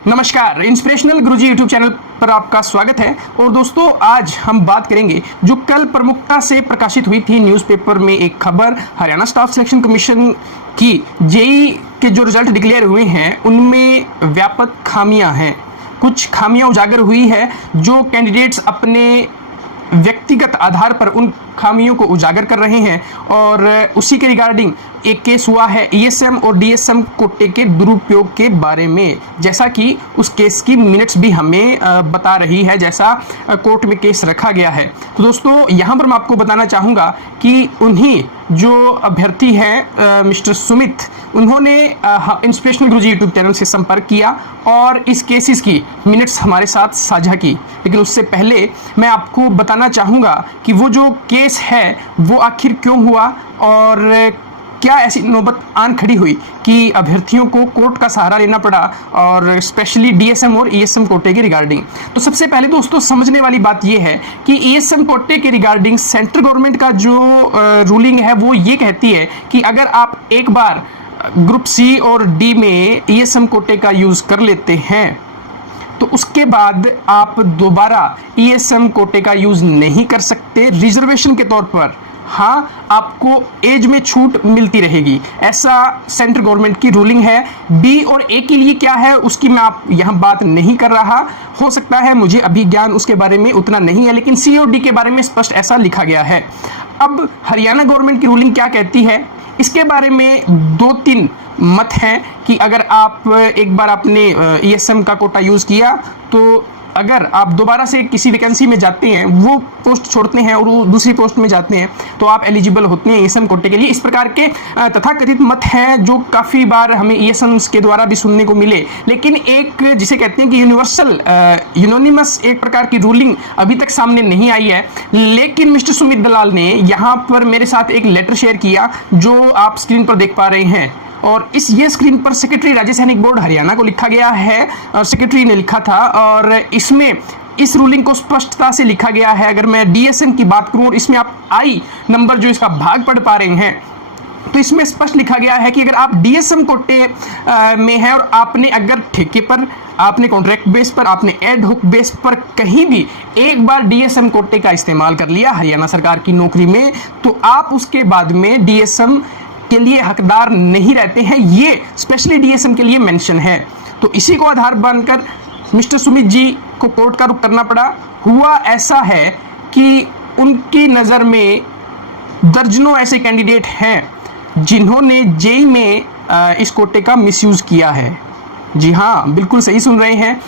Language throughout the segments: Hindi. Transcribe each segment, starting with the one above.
नमस्कार, इंस्पिरेशनल गुरुजी यूट्यूब चैनल पर आपका स्वागत है। और दोस्तों, आज हम बात करेंगे जो कल प्रमुखता से प्रकाशित हुई थी न्यूज़पेपर में एक खबर, हरियाणा स्टाफ सिलेक्शन कमीशन की जेई के जो रिजल्ट डिक्लेयर हुए हैं उनमें व्यापक खामियां हैं। कुछ खामियां उजागर हुई है जो कैंडिडेट्स अपने व्यक्तिगत आधार पर उन खामियों को उजागर कर रहे हैं, और उसी के रिगार्डिंग एक केस हुआ है ईएसएम और डीएसएम कोटे के दुरुपयोग के बारे में, जैसा कि उस केस की मिनट्स भी हमें बता रही है, जैसा कोर्ट में केस रखा गया है। तो दोस्तों, यहाँ पर मैं आपको बताना चाहूँगा कि उन्हीं जो अभ्यर्थी हैं मिस्टर सुमित, उन्होंने इंस्पिरेशनल गुरुजी यूट्यूब चैनल से संपर्क किया और इस केसेस की मिनट्स हमारे साथ साझा की। लेकिन उससे पहले मैं आपको बताना चाहूँगा कि वो जो केस है वो आखिर क्यों हुआ और क्या ऐसी नौबत आन खड़ी हुई कि अभ्यर्थियों को कोर्ट का सहारा लेना पड़ा, और स्पेशली डीएसएम और ईएसएम कोटे के रिगार्डिंग। तो सबसे पहले दोस्तों, समझने वाली बात यह है कि ईएसएम कोटे के रिगार्डिंग सेंट्रल गवर्नमेंट का जो रूलिंग है वो ये कहती है कि अगर आप एक बार ग्रुप सी और डी में ईएसएम कोटे का यूज़ कर लेते हैं तो उसके बाद आप दोबारा ईएसएम कोटे का यूज़ नहीं कर सकते रिजर्वेशन के तौर पर। हाँ, आपको एज में छूट मिलती रहेगी, ऐसा सेंट्रल गवर्नमेंट की रूलिंग है। बी और ए के लिए क्या है उसकी मैं आप यहाँ बात नहीं कर रहा, हो सकता है मुझे अभी ज्ञान उसके बारे में उतना नहीं है, लेकिन सी और डी के बारे में स्पष्ट ऐसा लिखा गया है। अब हरियाणा गवर्नमेंट की रूलिंग क्या कहती है इसके बारे में दो तीन मत हैं कि अगर आप एक बार आपने ईएसएम का कोटा यूज़ किया तो अगर आप दोबारा से किसी वैकेंसी में जाते हैं, वो पोस्ट छोड़ते हैं और वो दूसरी पोस्ट में जाते हैं, तो आप एलिजिबल होते हैं ईएसएम कोटे के लिए। इस प्रकार के तथाकथित मत हैं जो काफ़ी बार हमें ईएसएम के द्वारा भी सुनने को मिले, लेकिन एक जिसे कहते हैं कि यूनिवर्सल यूनोनिमस एक प्रकार की रूलिंग अभी तक सामने नहीं आई है। लेकिन मिस्टर सुमित दलाल ने यहाँ पर मेरे साथ एक लेटर शेयर किया जो आप स्क्रीन पर देख पा रहे हैं, और ये स्क्रीन पर सेक्रेटरी राज्य सैनिक बोर्ड हरियाणा को लिखा गया है, और सेक्रेटरी ने लिखा था, और इसमें इस रूलिंग को स्पष्टता से लिखा गया है। अगर मैं डीएसएम की बात करूं और इसमें आप आई नंबर जो इसका भाग पढ़ पा रहे हैं, तो इसमें स्पष्ट लिखा गया है कि अगर आप डीएसएम कोटे में हैं और आपने अगर ठेके पर, आपने कॉन्ट्रैक्ट बेस पर, आपने एड हुक बेस पर कहीं भी एक बार डीएसएम कोटे का इस्तेमाल कर लिया हरियाणा सरकार की नौकरी में, तो आप उसके बाद में डीएसएम के लिए हकदार नहीं रहते हैं। ये स्पेशली डीएसएम के लिए मेंशन है। तो इसी को आधार बनकर मिस्टर सुमित जी को कोर्ट का रुख करना पड़ा। हुआ ऐसा है कि उनकी नज़र में दर्जनों ऐसे कैंडिडेट हैं जिन्होंने जेई में इस कोटे का मिसयूज़ किया है। जी हाँ, बिल्कुल सही सुन रहे हैं।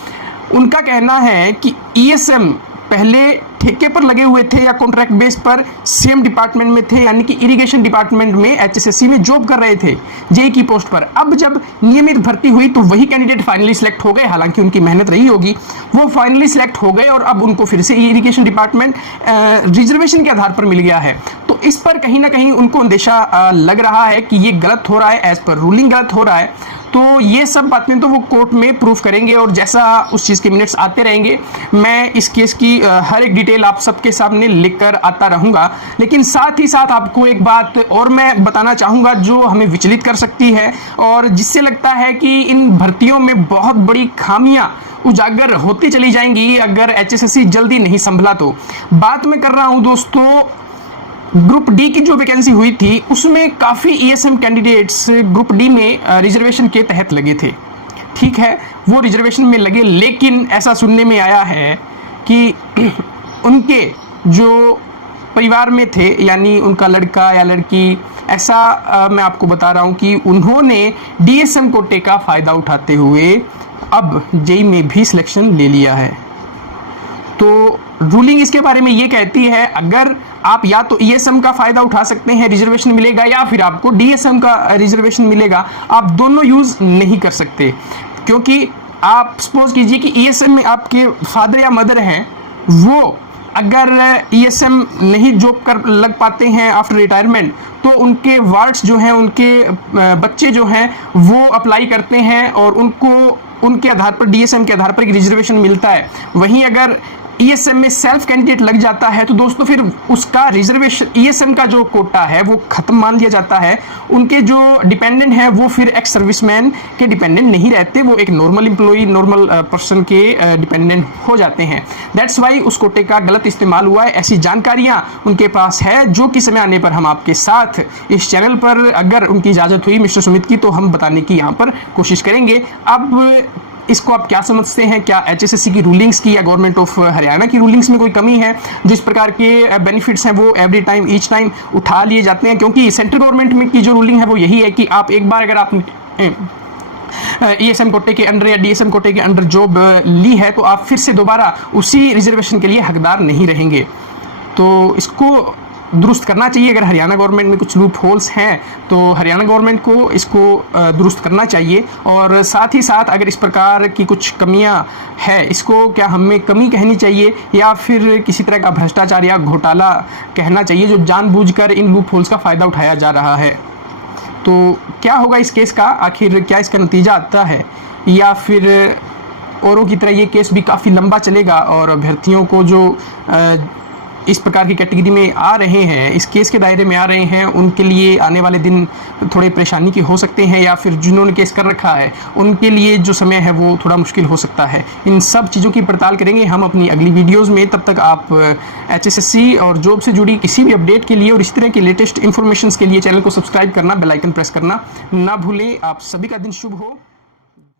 उनका कहना है कि ईएसएम पहले ठेके पर लगे हुए थे या कॉन्ट्रैक्ट बेस पर सेम डिपार्टमेंट में थे, यानी कि इरिगेशन डिपार्टमेंट में एचएसएससी में जॉब कर रहे थे जेई की पोस्ट पर। अब जब नियमित भर्ती हुई तो वही कैंडिडेट फाइनली सिलेक्ट हो गए, हालांकि उनकी मेहनत रही होगी, वो फाइनली सिलेक्ट हो गए और अब उनको फिर से इरिगेशन डिपार्टमेंट रिजर्वेशन के आधार पर मिल गया है। तो इस पर कहीं ना कहीं उनको अंदेशा लग रहा है कि ये गलत हो रहा है, एज पर रूलिंग गलत हो रहा है। तो ये सब बातें तो वो कोर्ट में प्रूफ करेंगे, और जैसा उस चीज़ के मिनट्स आते रहेंगे मैं इस केस की हर एक डिटेल आप सबके सामने लिखकर आता रहूँगा। लेकिन साथ ही साथ आपको एक बात और मैं बताना चाहूँगा जो हमें विचलित कर सकती है और जिससे लगता है कि इन भर्तियों में बहुत बड़ी खामियाँ उजागर होती चली जाएंगी अगर एचएसएससी जल्दी नहीं संभला तो। बात मैं कर रहा हूँ दोस्तों, ग्रुप डी की जो वैकेंसी हुई थी उसमें काफ़ी ईएसएम कैंडिडेट्स ग्रुप डी में रिजर्वेशन के तहत लगे थे। ठीक है, वो रिजर्वेशन में लगे, लेकिन ऐसा सुनने में आया है कि उनके जो परिवार में थे, यानी उनका लड़का या लड़की, ऐसा मैं आपको बता रहा हूँ कि उन्होंने डीएसएम कोटे का फ़ायदा उठाते हुए अब जेई में भी सिलेक्शन ले लिया है। तो रूलिंग इसके बारे में ये कहती है अगर आप या तो ईएसएम का फ़ायदा उठा सकते हैं, रिजर्वेशन मिलेगा, या फिर आपको डीएसएम का रिजर्वेशन मिलेगा, आप दोनों यूज़ नहीं कर सकते। क्योंकि आप सपोज कीजिए कि ईएसएम में आपके फादर या मदर हैं, वो अगर ईएसएम नहीं जॉब कर लग पाते हैं आफ्टर रिटायरमेंट, तो उनके वार्ड्स जो हैं, उनके बच्चे जो हैं वो अप्लाई करते हैं और उनको उनके आधार पर, डीएसएम के आधार पर एक रिजर्वेशन मिलता है। वहीं अगर ईएसएम में सेल्फ कैंडिडेट लग जाता है तो दोस्तों फिर उसका रिजर्वेशन, ईएसएम का जो कोटा है वो खत्म मान लिया जाता है। उनके जो डिपेंडेंट है वो फिर एक्स सर्विसमैन के डिपेंडेंट नहीं रहते, वो एक नॉर्मल एम्प्लॉई, नॉर्मल पर्सन के डिपेंडेंट हो जाते हैं। दैट्स वाई उस कोटे का गलत इस्तेमाल हुआ है। ऐसी जानकारियां उनके पास है जो कि समय आने पर हम आपके साथ इस चैनल पर, अगर उनकी इजाज़त हुई मिस्टर सुमित की, तो हम बताने की यहाँ पर कोशिश करेंगे। अब इसको आप क्या समझते हैं? क्या एचएसएससी की रूलिंग्स की या गवर्नमेंट ऑफ हरियाणा की रूलिंग्स में कोई कमी है? जिस प्रकार के बेनिफिट्स हैं वो एवरी टाइम ईच टाइम उठा लिए जाते हैं, क्योंकि सेंट्रल गवर्नमेंट में की जो रूलिंग है वो यही है कि आप एक बार अगर आप ईएसएम कोटे के अंडर या डीएसएम कोटे के अंडर जॉब ली है तो आप फिर से दोबारा उसी रिजर्वेशन के लिए हकदार नहीं रहेंगे। तो इसको दुरुस्त करना चाहिए। अगर हरियाणा गवर्नमेंट में कुछ लूप होल्स हैं तो हरियाणा गवर्नमेंट को इसको दुरुस्त करना चाहिए। और साथ ही साथ अगर इस प्रकार की कुछ कमियां है, इसको क्या हमें कमी कहनी चाहिए या फिर किसी तरह का भ्रष्टाचार या घोटाला कहना चाहिए जो जानबूझकर इन लूप होल्स का फ़ायदा उठाया जा रहा है? तो क्या होगा इस केस का? आखिर क्या इसका नतीजा आता है, या फिर औरों की तरह ये केस भी काफ़ी लंबा चलेगा और अभ्यर्थियों को जो इस प्रकार की कैटेगरी में आ रहे हैं, इस केस के दायरे में आ रहे हैं, उनके लिए आने वाले दिन थोड़े परेशानी के हो सकते हैं, या फिर जिन्होंने केस कर रखा है उनके लिए जो समय है वो थोड़ा मुश्किल हो सकता है। इन सब चीज़ों की पड़ताल करेंगे हम अपनी अगली वीडियोज़ में। तब तक आप एचएसएससी और जॉब से जुड़ी किसी भी अपडेट के लिए और इस तरह की लेटेस्ट इन्फॉर्मेशन के लिए चैनल को सब्सक्राइब करना, बेल आइकन प्रेस करना ना भूलें। आप सभी का दिन शुभ हो।